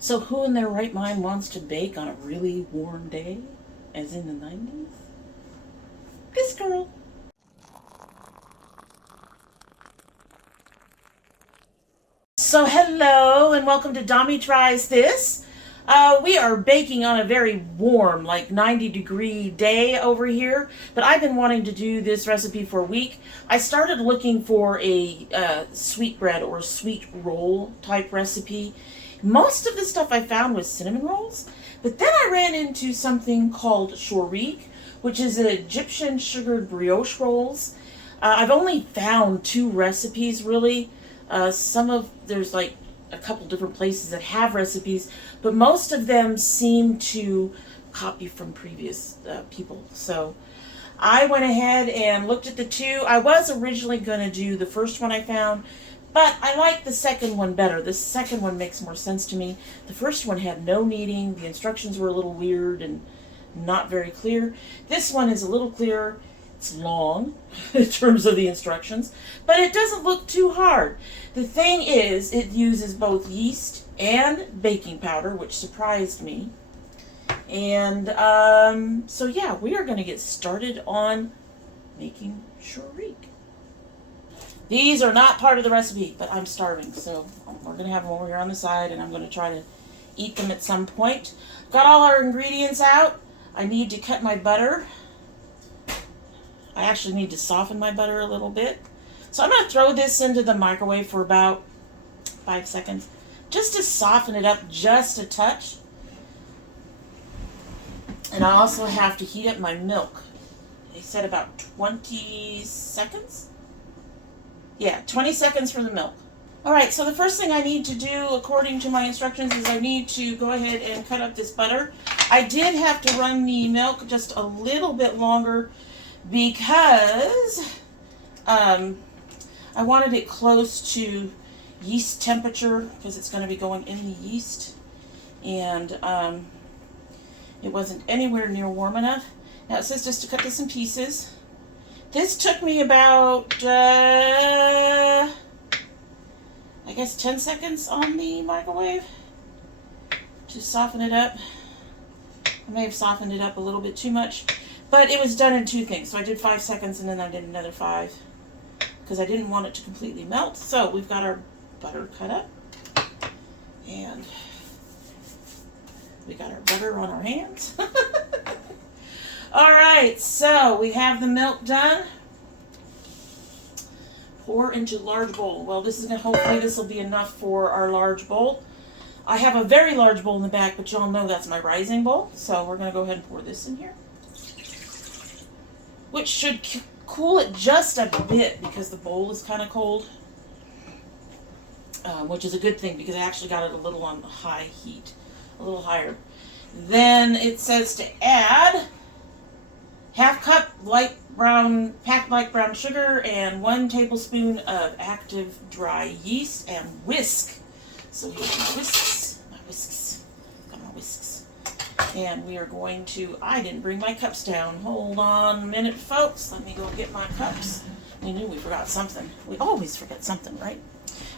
So who in their right mind wants to bake on a really warm day, as in the 90s? This girl. So hello and welcome to Domy Tries This. We are baking on a very warm, like 90-degree day over here, but I've been wanting to do this recipe for a week. I started looking for a sweet bread or sweet roll type recipe. Most of the stuff I found was cinnamon rolls, but then I ran into something called Shoreek, which is an Egyptian sugared brioche rolls. I've only found 2 recipes really. There's like a couple different places that have recipes, but most of them seem to copy from previous people. So I went ahead and looked at the 2. I was originally going to do the first one I found, but I like the second one better. The second one makes more sense to me. The first one had no kneading. The instructions were a little weird and not very clear. This one is a little clearer. It's long in terms of the instructions, but it doesn't look too hard. The thing is, it uses both yeast and baking powder, which surprised me. And so yeah, we are going to get started on making Shoreek. These are not part of the recipe, but I'm starving, so we're going to have them over here on the side, and I'm going to try to eat them at some point. Got all our ingredients out. I need to cut my butter. I actually need to soften my butter a little bit. So I'm going to throw this into the microwave for about 5 seconds, just to soften it up just a touch. And I also have to heat up my milk. They said about 20 seconds? Yeah, 20 seconds for the milk. Alright, so the first thing I need to do, according to my instructions, is I need to go ahead and cut up this butter. I did have to run the milk just a little bit longer because I wanted it close to yeast temperature, because it's going to be going in the yeast, and it wasn't anywhere near warm enough. Now it says just to cut this in pieces. This took me about I guess 10 seconds on the microwave to soften it up. I may have softened it up a little bit too much, but it was done in 2 things. So I did 5 seconds and then I did another 5 because I didn't want it to completely melt. So we've got our butter cut up and we got our butter on our hands. Alright, so we have the milk done. Pour into large bowl. Well, hopefully this will be enough for our large bowl. I have a very large bowl in the back, but y'all know that's my rising bowl. So we're going to go ahead and pour this in here, which should cool it just a bit because the bowl is kind of cold, which is a good thing because I actually got it a little on high heat, a little higher. Then it says to add 1/2 cup packed light brown sugar and 1 tablespoon of active dry yeast, and whisk. So here's my whisks. Got my whisks. And we are going to, I didn't bring my cups down. Hold on a minute, folks. Let me go get my cups. We knew we forgot something. We always forget something, right?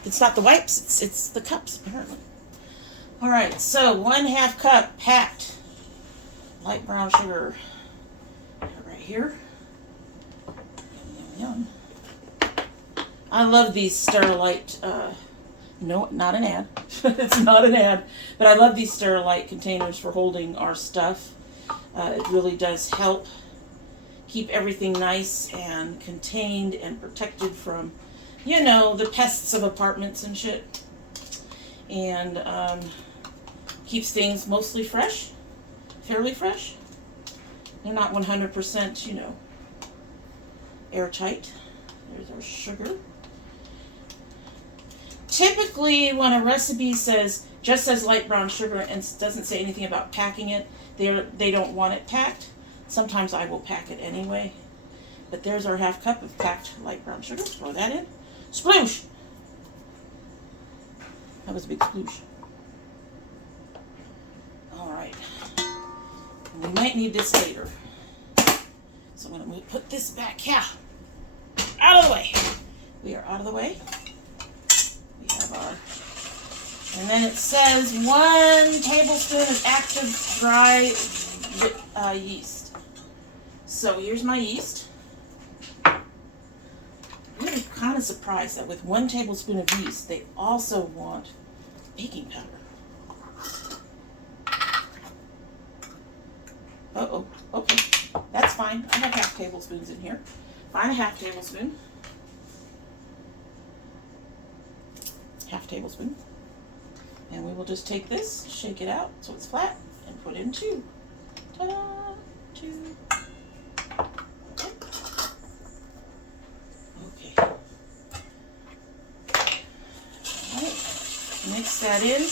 It's not the wipes, it's the cups, apparently. Alright, so 1/2 cup packed light brown sugar. Right here. Yum, yum, yum. I love these Sterilite, no, not an ad. It's not an ad. But I love these Sterilite containers for holding our stuff. It really does help keep everything nice and contained and protected from, you know, the pests of apartments and shit. And keeps things mostly fresh, fairly fresh. They're not 100%, you know, airtight. There's our sugar. Typically, when a recipe just says light brown sugar and doesn't say anything about packing it, they don't want it packed. Sometimes I will pack it anyway. But there's our 1/2 cup of packed light brown sugar. Throw that in. Sploosh! That was a big sploosh. Alright. We might need this later. So I'm going to put this back here. Out of the way. We are out of the way. We have our And then it says 1 tablespoon of active dry yeast. So here's my yeast. I'm really kind of surprised that with 1 tablespoon of yeast, they also want baking powder. Uh-oh, okay, that's fine. I have 1/2 tablespoons in here. Find a 1/2 tablespoon. 1/2 tablespoon. And we will just take this, shake it out so it's flat, and put in 2. Ta-da! 2. Okay. Alright, mix that in.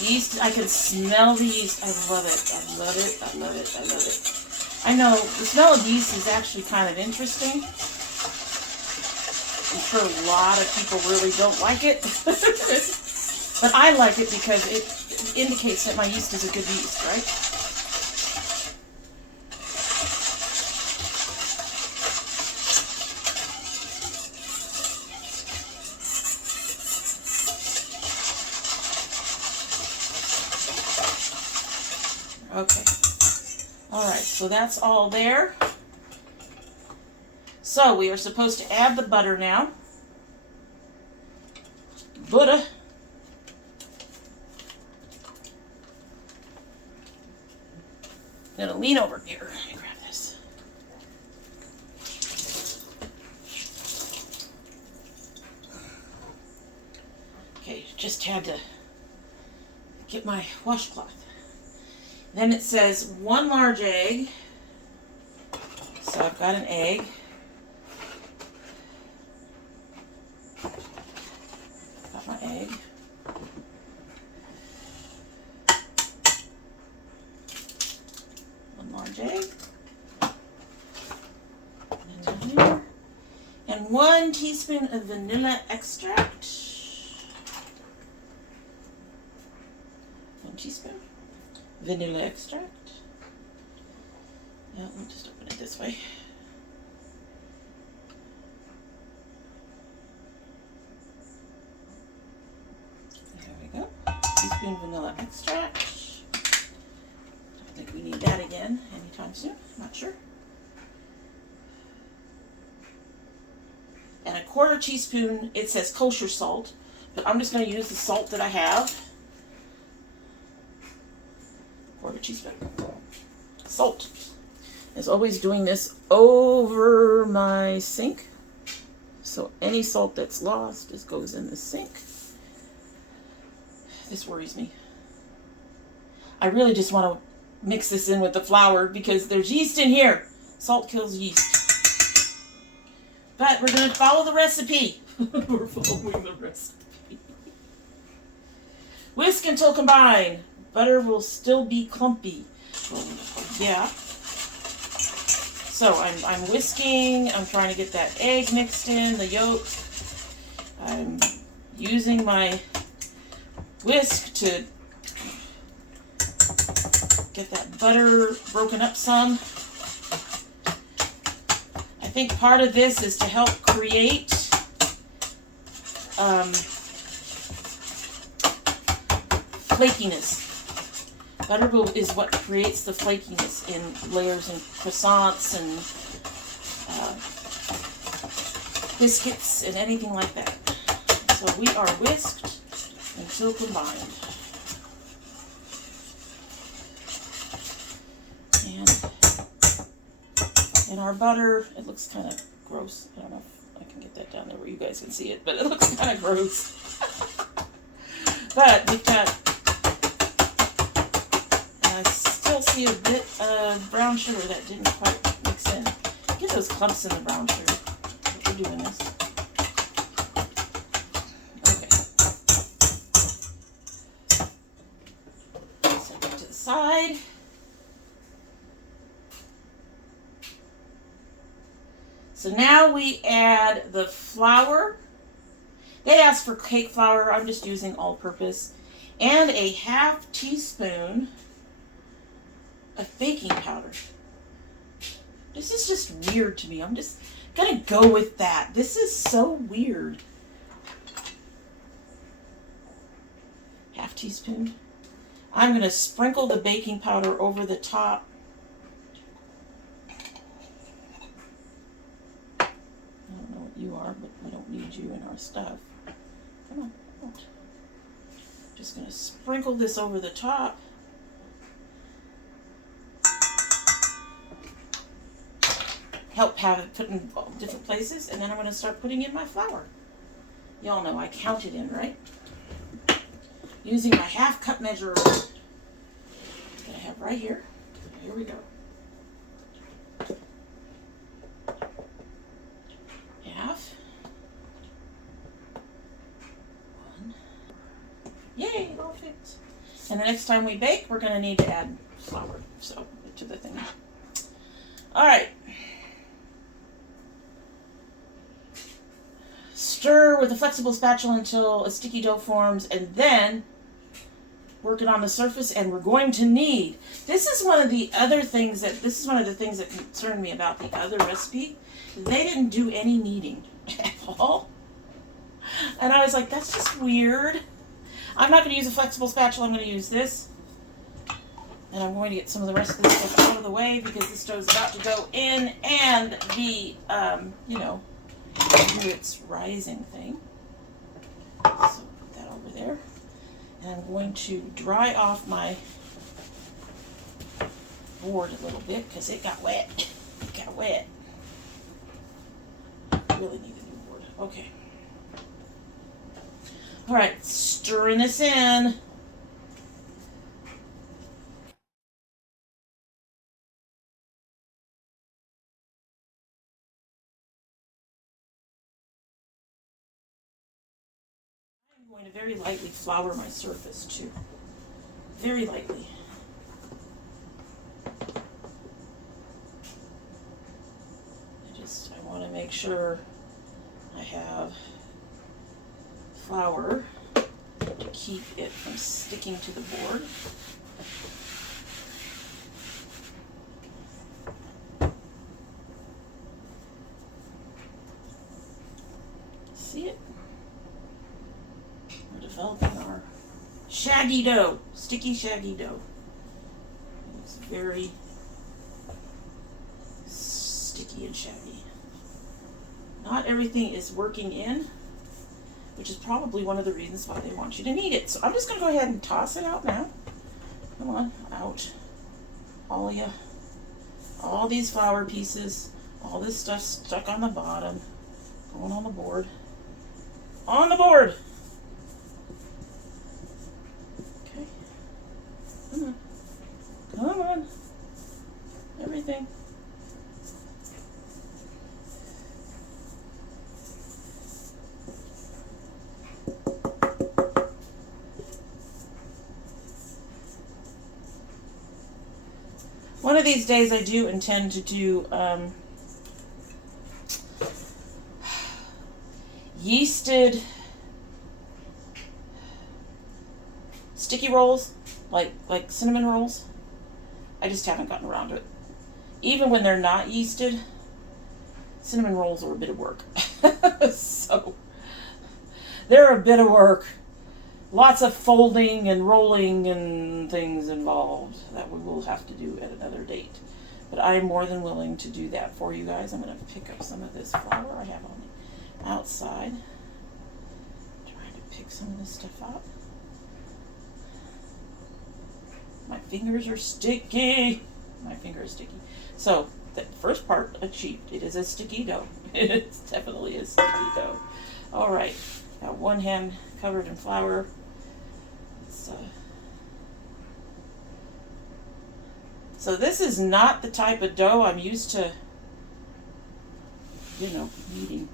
Yeast, I can smell the yeast. I love it. I love it. I love it. I love it. I know the smell of yeast is actually kind of interesting. I'm sure a lot of people really don't like it. But I like it because it indicates that my yeast is a good yeast, right? Okay. Alright, so that's all there. So we are supposed to add the butter now. Butter. I'm gonna lean over here. Let me grab this. Okay, just had to get my washcloth. Then it says 1 large egg. So I've got an egg. Got my egg. Large egg. And 1 teaspoon of vanilla extract. 1 teaspoon. Vanilla extract. Yeah, let me just open it this way. There we go. Teaspoon vanilla extract. I think we need that again anytime soon. Not sure. And 1/4 teaspoon, it says kosher salt, but I'm just going to use the salt that I have. 1/4 teaspoon. Salt. As always, doing this over my sink. So any salt that's lost just goes in the sink. This worries me. I really just want to mix this in with the flour because there's yeast in here. Salt kills yeast. But we're going to follow the recipe. We're following the recipe. Whisk until combined. Butter will still be clumpy. Well, yeah. So I'm whisking. I'm trying to get that egg mixed in, the yolk. I'm using my whisk to get that butter broken up some. I think part of this is to help create flakiness. Butter is what creates the flakiness in layers and croissants and biscuits and anything like that. So we are whisked until combined. And our butter, it looks kind of gross. I don't know if I can get that down there where you guys can see it, but it looks kind of gross. But we've got, I still see a bit of brown sugar that didn't quite mix in. Get those clumps in the brown sugar if you're doing this. Okay. Set that to the side. So now we add the flour. They asked for cake flour. I'm just using all-purpose. And a 1/2 teaspoon of baking powder. This is just weird to me. I'm just going to go with that. This is so weird. teaspoon. I'm going to sprinkle the baking powder over the top. I don't know what you are, but we don't need you in our stuff. Come on, come on. Just going to sprinkle this over the top. Help have it put in different places, and then I'm going to start putting in my flour. Y'all know I count it in, right? Using my half cup measure that I have right here. Here we go. Half. One. Yay, it all fits. And the next time we bake, we're going to need to add flour to the thing. All right. Stir with a flexible spatula until a sticky dough forms, and then work it on the surface. And we're going to need, this is one of the things that concerned me about the other recipe. They didn't do any kneading at all. And I was like, that's just weird. I'm not going to use a flexible spatula. I'm going to use this. And I'm going to get some of the rest of this stuff out of the way because this dough's about to go in and be, do its rising thing. So put that over there. And I'm going to dry off my board a little bit because it got wet. It got wet. Really need a new board. Okay. All right, stirring this in. I'm going to very lightly flour my surface too. Very lightly. I want to make sure I have flour to keep it from sticking to the board. See it? We're developing our shaggy dough, sticky shaggy dough. It's very sticky and shaggy. Not everything is working in, which is probably one of the reasons why they want you to knead it. So I'm just going to go ahead and toss it out now. Come on, out. All of you. All these flour pieces, all this stuff stuck on the bottom, going on the board. On the board! Okay. Come on. Come on. Everything. One of these days I do intend to do yeasted sticky rolls, like cinnamon rolls. I just haven't gotten around to it. Even when they're not yeasted, cinnamon rolls are a bit of work. So they're a bit of work. Lots of folding and rolling and things involved that we will have to do at another date. But I am more than willing to do that for you guys. I'm going to pick up some of this flour I have on the outside. Trying to pick some of this stuff up. My fingers are sticky. My finger is sticky. So the first part achieved. It is a sticky dough. It definitely is sticky dough. All right. Got one hand covered in flour. So this is not the type of dough I'm used to, kneading.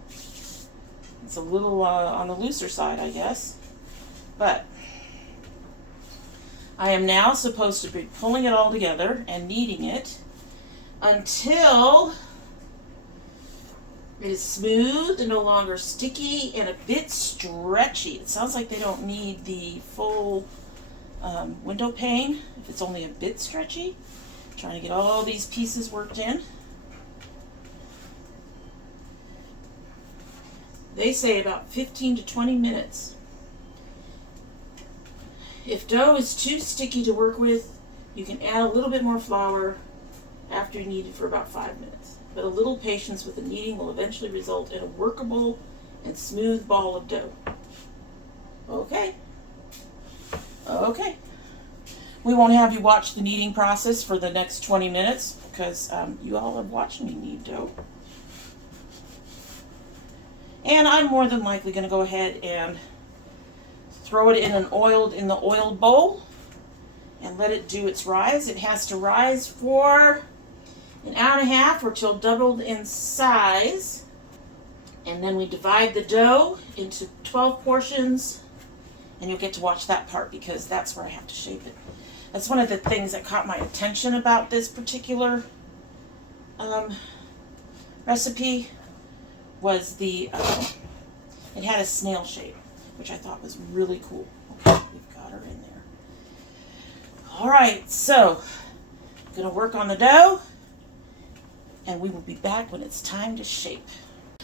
It's a little on the looser side, I guess. But I am now supposed to be pulling it all together and kneading it until it is smooth and no longer sticky and a bit stretchy. It sounds like they don't need the full window pane if it's only a bit stretchy. Trying to get all these pieces worked in. They say about 15 to 20 minutes. If dough is too sticky to work with, you can add a little bit more flour after you knead it for about 5 minutes. But a little patience with the kneading will eventually result in a workable and smooth ball of dough. Okay. Okay. We won't have you watch the kneading process for the next 20 minutes because you all have watched me knead dough. And I'm more than likely going to go ahead and throw it in the oiled bowl and let it do its rise. It has to rise for an hour and a half or till doubled in size. And then we divide the dough into 12 portions, and you'll get to watch that part because that's where I have to shape it. That's one of the things that caught my attention about this particular recipe was it had a snail shape, which I thought was really cool. Okay, we've got her in there. All right, so I'm going to work on the dough, and we will be back when it's time to shape.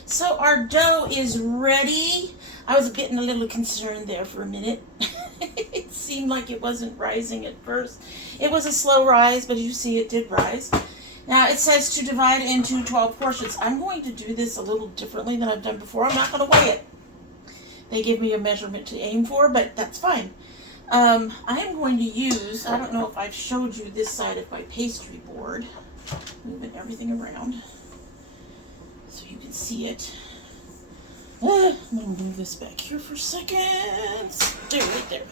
So our dough is ready. I was getting a little concerned there for a minute. It seemed like it wasn't rising at first. It was a slow rise, but you see it did rise. Now it says to divide into 12 portions. I'm going to do this a little differently than I've done before. I'm not going to weigh it. They give me a measurement to aim for, but that's fine. I am going to use, I don't know if I've showed you this side of my pastry board. Moving everything around so you can see it. I'm going to move this back here for a second. Stay right there.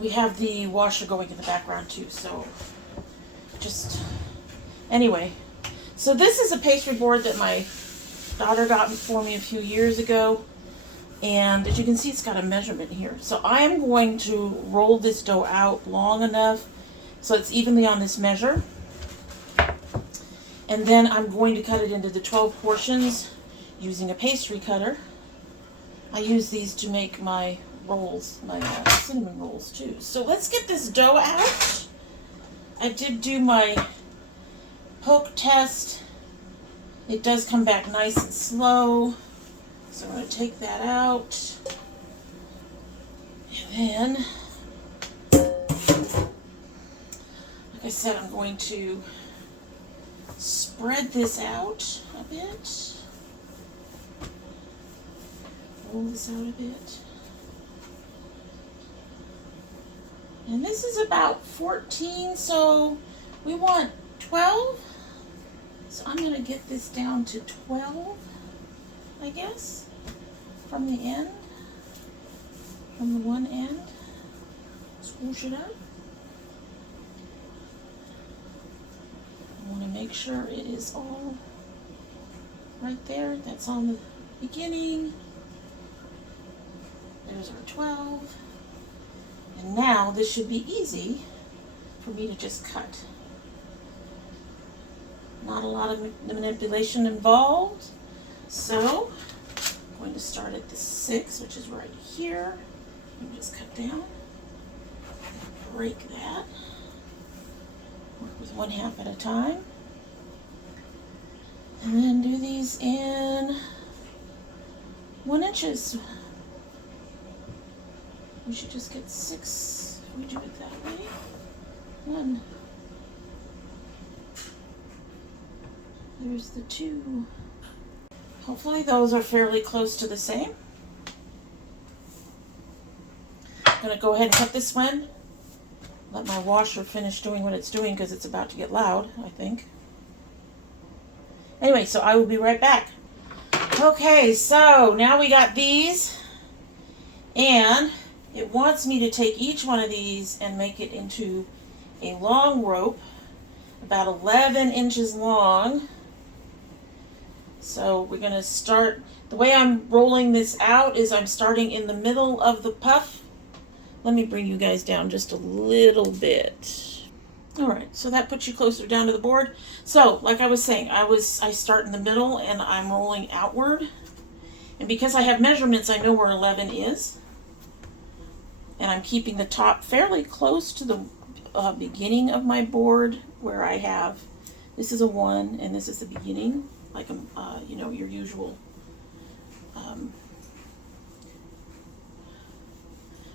We have the washer going in the background too, so anyway. So this is a pastry board that my daughter got for me a few years ago, and as you can see, it's got a measurement here. So I'm going to roll this dough out long enough so it's evenly on this measure, and then I'm going to cut it into the 12 portions using a pastry cutter. I use these to make my rolls, my cinnamon rolls too. So let's get this dough out. I did do my poke test. It does come back nice and slow. So I'm going to take that out. And then, like I said, I'm going to spread this out a bit. Roll this out a bit. And this is about 14, so we want 12. So I'm going to get this down to 12, I guess, from the end, from the one end. Swoosh it up. I want to make sure it is all right there. That's on the beginning. There's our 12. And now this should be easy for me to just cut. Not a lot of manipulation involved. So I'm going to start at the 6, which is right here. And just cut down. Break that. Work with 1/2 at a time. And then do these in 1 inches. We should just get 6 if we do it that way. 1. There's the 2. Hopefully those are fairly close to the same. I'm going to go ahead and cut this one. Let my washer finish doing what it's doing because it's about to get loud, I think. Anyway, so I will be right back. Okay, so now we got these. And it wants me to take each one of these and make it into a long rope, about 11 inches long. So we're going to start, the way I'm rolling this out is I'm starting in the middle of the puff. Let me bring you guys down just a little bit. All right, so that puts you closer down to the board. So like I was saying, I start in the middle and I'm rolling outward. And because I have measurements, I know where 11 is. And I'm keeping the top fairly close to the beginning of my board where I have, this is a 1 and this is the beginning, like you know, your usual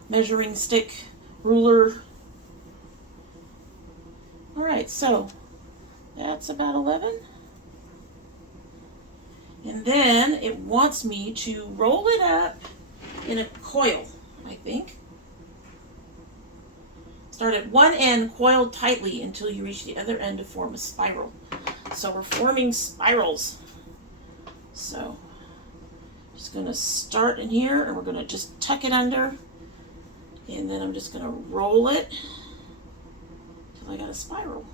measuring stick, ruler. All right, so that's about 11. And then it wants me to roll it up in a coil, I think. Start at one end, coil tightly until you reach the other end to form a spiral. So we're forming spirals. So just going to start in here, and we're going to just tuck it under, and then I'm just going to roll it until I got a spiral.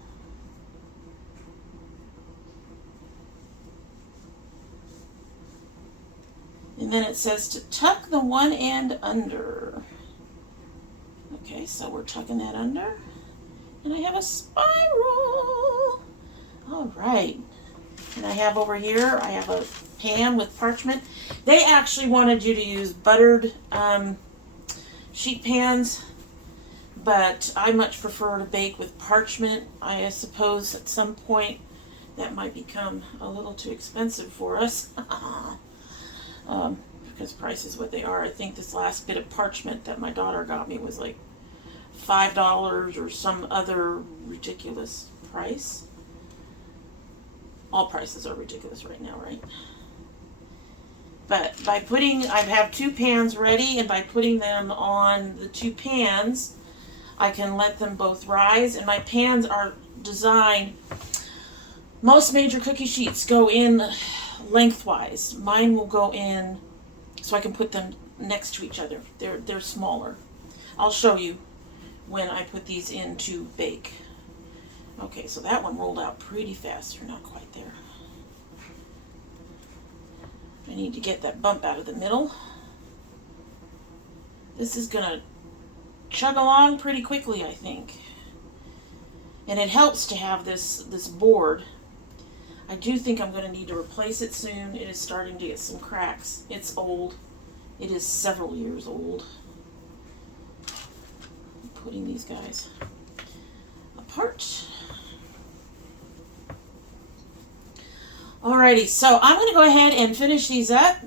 And then it says to tuck the one end under. Okay, so we're tucking that under, and I have a spiral. All right. And I have over here, I have a pan with parchment. They actually wanted you to use buttered sheet pans, but I much prefer to bake with parchment. I suppose at some point that might become a little too expensive for us. Because price is what they are. I think this last bit of parchment that my daughter got me was like $5 or some other ridiculous price. All prices are ridiculous right now, right? But by putting, I have 2 pans ready, and by putting them on the 2 pans, I can let them both rise. And my pans are designed, most major cookie sheets go in lengthwise. Mine will go in so I can put them next to each other. They're smaller. I'll show you when I put these in to bake. Okay, so that one rolled out pretty fast. You're not quite there. I need to get that bump out of the middle. This is gonna chug along pretty quickly, I think. And it helps to have this board. I do think I'm going to need to replace it soon. It is starting to get some cracks. It's old. It is several years old. I'm putting these guys apart. Alrighty, so I'm going to go ahead and finish these up.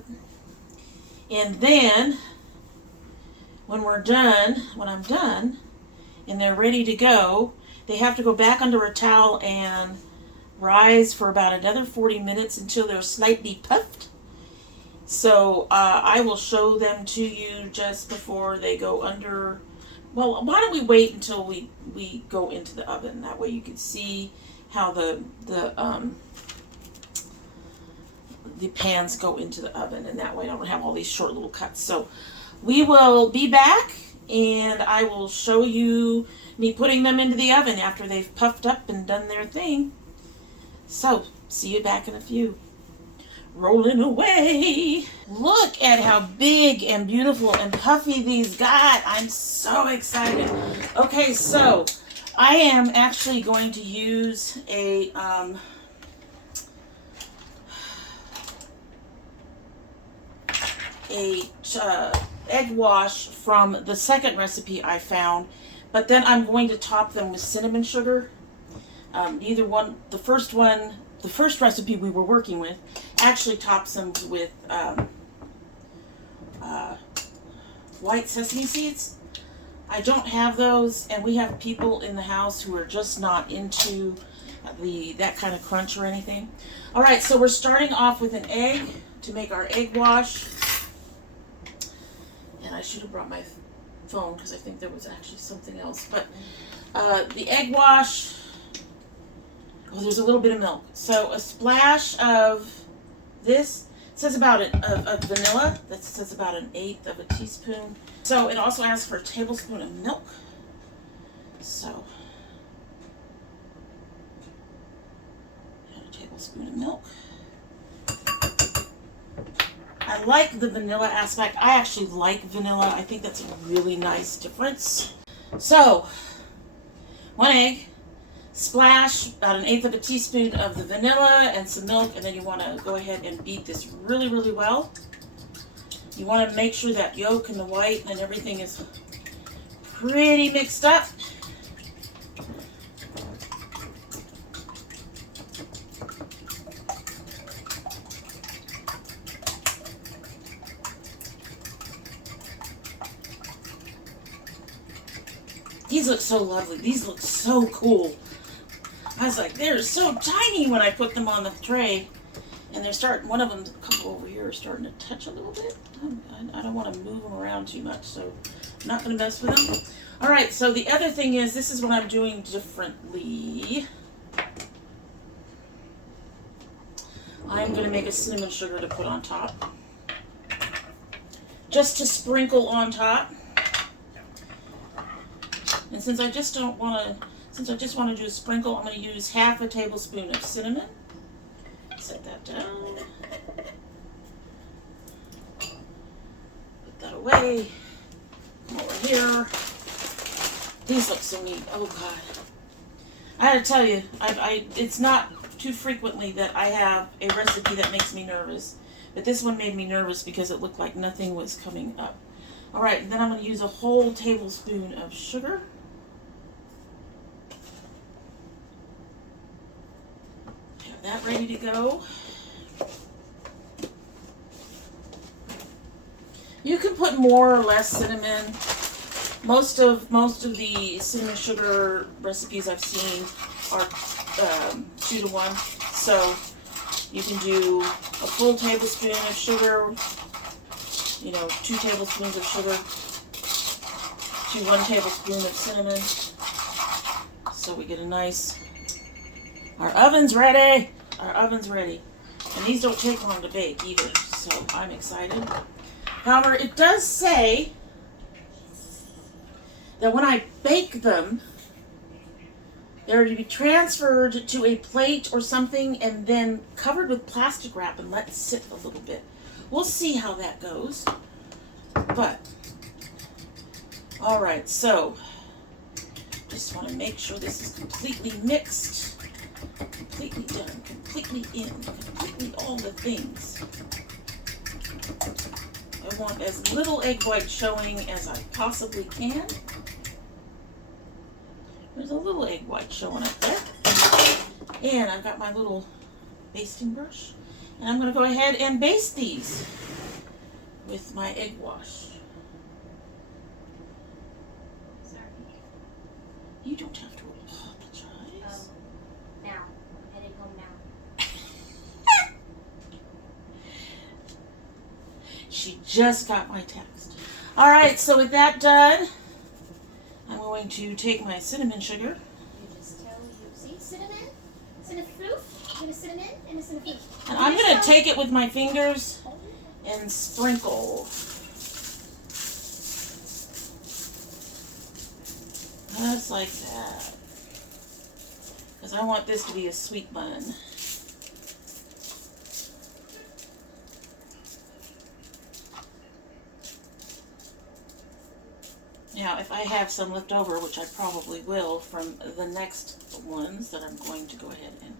And then when I'm done, and they're ready to go, they have to go back under a towel and rise for about another 40 minutes until they're slightly puffed. So I will show them to you just before they go under. Well, why don't we wait until we go into the oven? That way you can see how the pans go into the oven, and that way I don't have all these short little cuts. So we will be back, and I will show you me putting them into the oven after they've puffed up and done their thing. So, see you back in a few. Rolling away. Look at how big and beautiful and puffy these got. I'm so excited. Okay, so I am actually going to use a egg wash from the second recipe I found, but then I'm going to top them with cinnamon sugar. The first recipe we were working with actually tops them with white sesame seeds. I don't have those, and we have people in the house who are just not into that kind of crunch or anything. All right, so we're starting off with an egg to make our egg wash. And I should have brought my phone because I think there was actually something else. But the egg wash, oh, there's a little bit of milk. So a splash of this, it says about of vanilla. That says about 1/8 of a teaspoon. So it also asks for a tablespoon of milk. So a tablespoon of milk. I like the vanilla aspect. I actually like vanilla. I think that's a really nice difference. So, 1 egg, splash about 1/8 of a teaspoon of the vanilla and some milk, and then you want to go ahead and beat this really, really well. You want to make sure that yolk and the white and everything is pretty mixed up. These look so lovely. These look so cool. I was like, they're so tiny when I put them on the tray. And they're starting, one of them, a couple over here are starting to touch a little bit. I don't want to move them around too much, so I'm not going to mess with them. All right, so the other thing is, this is what I'm doing differently. I'm going to make a cinnamon sugar to put on top. Just to sprinkle on top. And since I just want to do a sprinkle, I'm going to use half a tablespoon of cinnamon. Set that down. Put that away. Come over here. These look so neat. Oh God. I had to tell you, it's not too frequently that I have a recipe that makes me nervous. But this one made me nervous because it looked like nothing was coming up. Alright, and then I'm going to use a whole tablespoon of sugar. Have that ready to go. You can put more or less cinnamon. Most of the cinnamon sugar recipes I've seen are 2 to 1. So you can do a full tablespoon of sugar, 2 tablespoons of sugar to 1 tablespoon of cinnamon. So we get a nice, our oven's ready. Our oven's ready. And these don't take long to bake either, so I'm excited. However, it does say that when I bake them, they're to be transferred to a plate or something and then covered with plastic wrap and let sit a little bit. We'll see how that goes. But, alright, so, just want to make sure this is completely mixed, completely done, completely in, completely all the things. I want as little egg white showing as I possibly can. There's a little egg white showing up there. And I've got my little basting brush. And I'm going to go ahead and baste these with my egg wash. Sorry. You don't have to apologize. Now. I'm heading home now. She just got my text. Alright, so with that done, I'm going to take my cinnamon sugar. You just tell you. See? Cinnamon? Cinnafloof? And a cinnamon and a cinnafloof. And I'm going to take it with my fingers and sprinkle. Just like that. Because I want this to be a sweet bun. Now, if I have some left over, which I probably will from the next ones that I'm going to go ahead and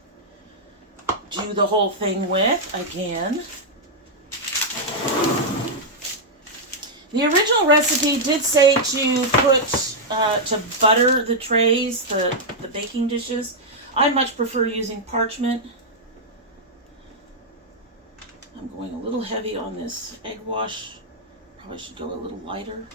do the whole thing with again. The original recipe did say to put, to butter the trays, the baking dishes. I much prefer using parchment. I'm going a little heavy on this egg wash. Probably should go a little lighter.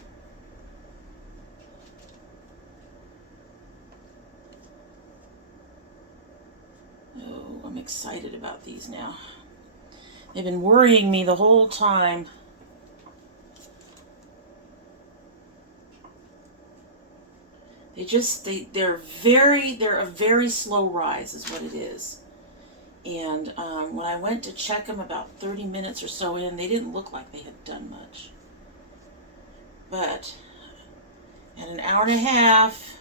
Oh, I'm excited about these now. They've been worrying me the whole time. They're a very slow rise is what it is. And when I went to check them about 30 minutes or so in, they didn't look like they had done much. But at an hour and a half,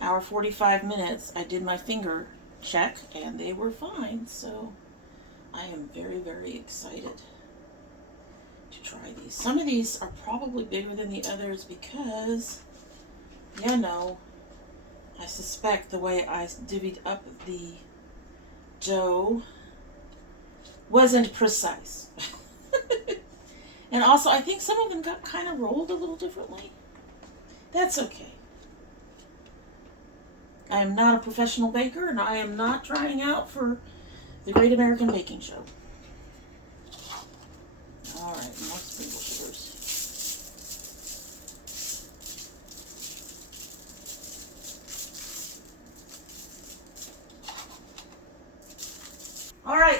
hour 45 minutes, I did my finger check and they were fine. So I am very, very excited to try these. Some of these are probably bigger than the others because, I suspect the way I divvied up the dough wasn't precise. And also, I think some of them got kind of rolled a little differently. That's okay. I am not a professional baker, and I am not trying out for the Great American Baking Show. All right, more sprinkle sugars.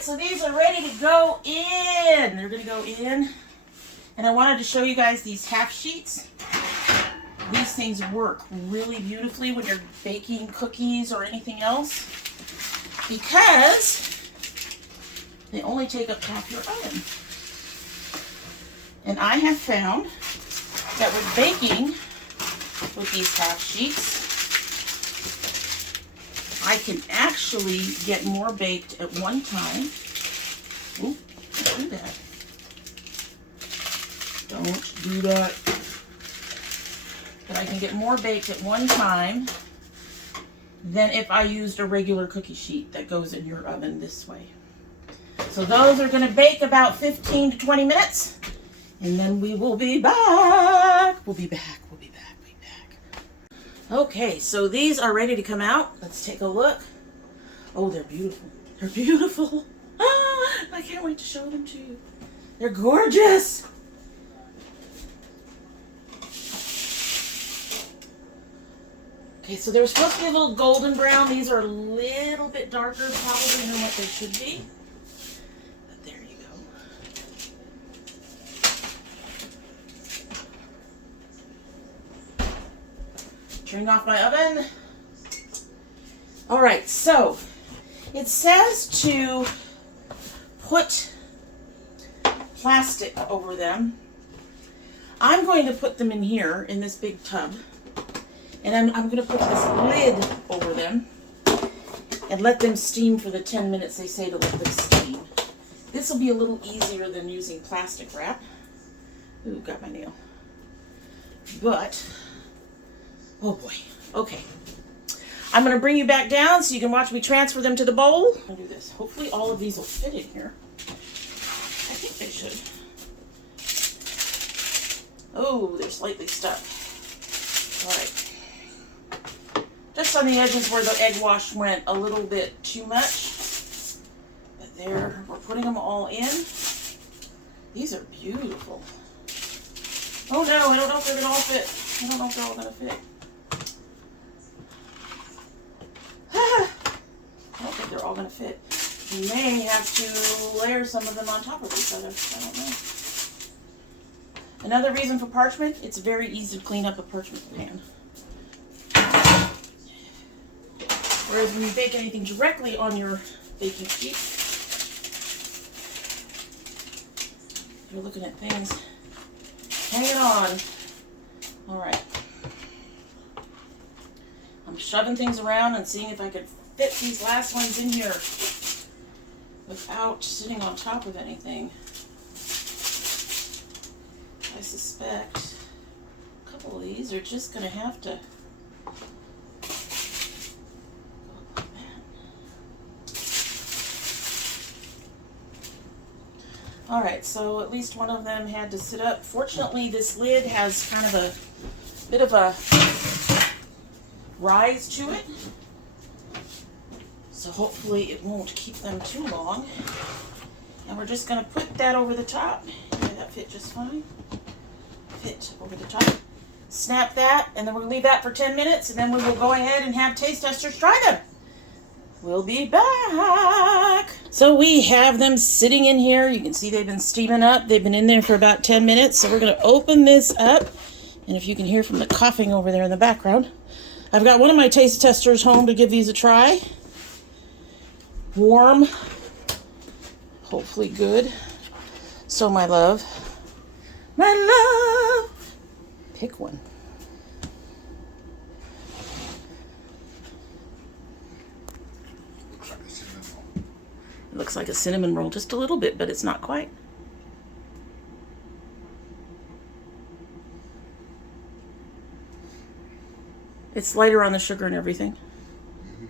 so these are ready to go in. They're going to go in. And I wanted to show you guys these half sheets. These things work really beautifully when you're baking cookies or anything else because they only take up half your oven. And I have found that with baking with these half sheets, I can actually get more baked at one time. Oop, don't do that. Don't do that. But I can get more baked at one time than if I used a regular cookie sheet that goes in your oven this way. So those are going to bake about 15 to 20 minutes. And then we will be back. We'll be back. Okay, so these are ready to come out. Let's take a look. Oh, they're beautiful. They're beautiful. Ah, I can't wait to show them to you. They're gorgeous. Okay, so they were supposed to be a little golden brown. These are a little bit darker probably than what they should be. But there you go. Turning off my oven. All right, so it says to put plastic over them. I'm going to put them in here in this big tub. And I'm going to put this lid over them and let them steam for the 10 minutes they say to let them steam. This will be a little easier than using plastic wrap. Ooh, got my nail. But, oh boy, okay. I'm going to bring you back down so you can watch me transfer them to the bowl. I'll do this. Hopefully all of these will fit in here. I think they should. Oh, they're slightly stuck. All right. Just on the edges where the egg wash went a little bit too much. But there, we're putting them all in. These are beautiful. Oh no, I don't know if they're going to all fit. I don't know if they're all going to fit. I don't think they're all going to fit. You may have to layer some of them on top of each other. I don't know. Another reason for parchment, it's very easy to clean up a parchment pan. Whereas when you bake anything directly on your baking sheet, you're looking at things hanging on. All right. I'm shoving things around and seeing if I could fit these last ones in here without sitting on top of anything. I suspect a couple of these are just going to have to all right, so at least one of them had to sit up. Fortunately, this lid has kind of a bit of a rise to it. So hopefully it won't keep them too long. And we're just going to put that over the top. Yeah, that fit just fine. Fit over the top. Snap that, and then we're going to leave that for 10 minutes, and then we will go ahead and have taste testers try them. We'll be back. So we have them sitting in here. You can see they've been steaming up. They've been in there for about 10 minutes. So we're going to open this up. And if you can hear from the coughing over there in the background, I've got one of my taste testers home to give these a try. Warm. Hopefully good. So my love, pick one. It looks like a cinnamon roll, just a little bit, but it's not quite. It's lighter on the sugar and everything. Mm-hmm.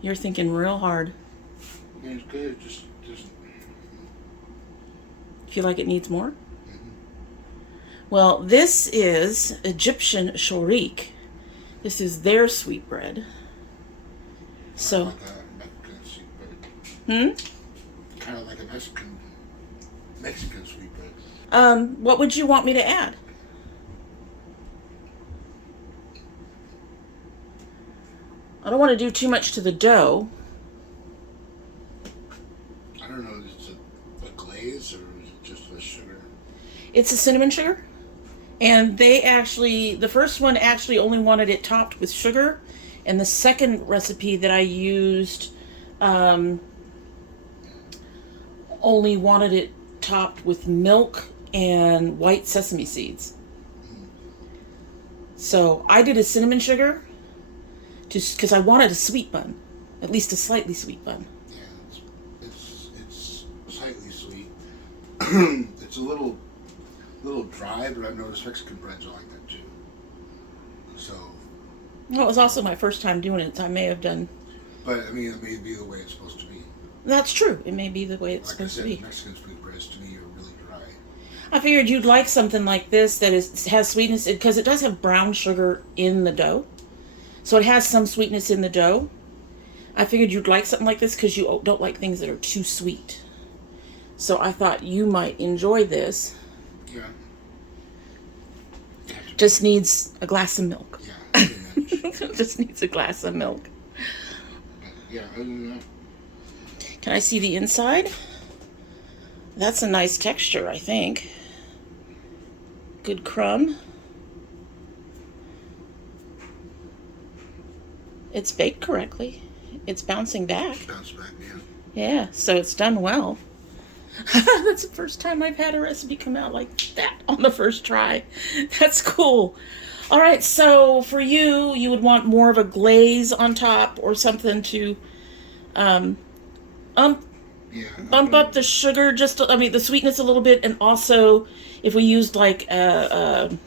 You're thinking real hard. Yeah, it's good. Just feel like it needs more? Mm-hmm. Well, this is Egyptian Shoreek. This is their sweetbread. So. Like a Mexican sweetbread. Kind of like a Mexican sweetbread. What would you want me to add? I don't want to do too much to the dough. It's a cinnamon sugar. And the first one actually only wanted it topped with sugar. And the second recipe that I used only wanted it topped with milk and white sesame seeds. So I did a cinnamon sugar because I wanted a sweet bun, at least a slightly sweet bun. Yeah, it's slightly sweet. It's a little dry, but I've noticed Mexican breads are like that too. So. Well, it was also my first time doing it, so I may have done. But I mean, it may be the way it's supposed to be. That's true. It may be the way it's supposed to be. Mexican sweet breads to me are really dry. I figured you'd like something like this that has sweetness, because it does have brown sugar in the dough. So it has some sweetness in the dough. I figured you'd like something like this because you don't like things that are too sweet. So I thought you might enjoy this. Yeah. Just needs a glass of milk. Yeah. Just needs a glass of milk. Yeah, other than that. Can I see the inside? That's a nice texture, I think. Good crumb. It's baked correctly. It's bouncing back. Bounce back, yeah. Yeah, so it's done well. That's the first time I've had a recipe come out like that on the first try. That's cool. All right, so for you would want more of a glaze on top or something to bump up the sugar, the sweetness a little bit, and also if we used like a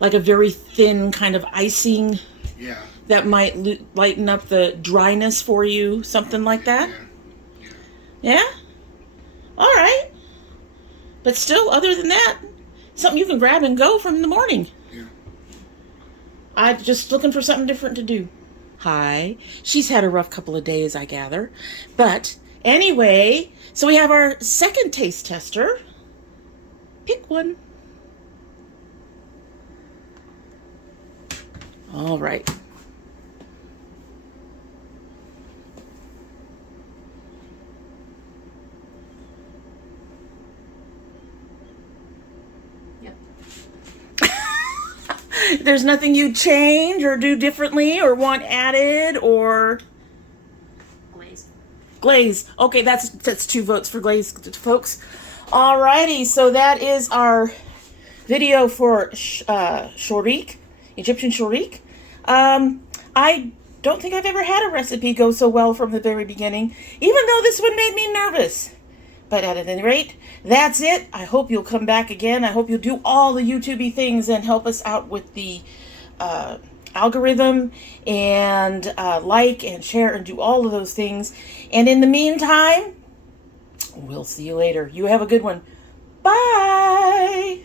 very thin kind of icing, yeah, that might lighten up the dryness for you, something like that. Yeah? All right. But still, other than that, something you can grab and go from the morning. Yeah. I'm just looking for something different to do. Hi. She's had a rough couple of days, I gather. But anyway, so we have our second taste tester. Pick one. All right. There's nothing you'd change or do differently or want added or... Glaze. Glaze. Okay, that's 2 votes for glaze, folks. Alrighty, so that is our video for Shoreek, Egyptian Shoreek. I don't think I've ever had a recipe go so well from the very beginning, even though this one made me nervous. But at any rate, that's it. I hope you'll come back again. I hope you'll do all the YouTube-y things and help us out with the algorithm and like and share and do all of those things. And in the meantime, we'll see you later. You have a good one. Bye!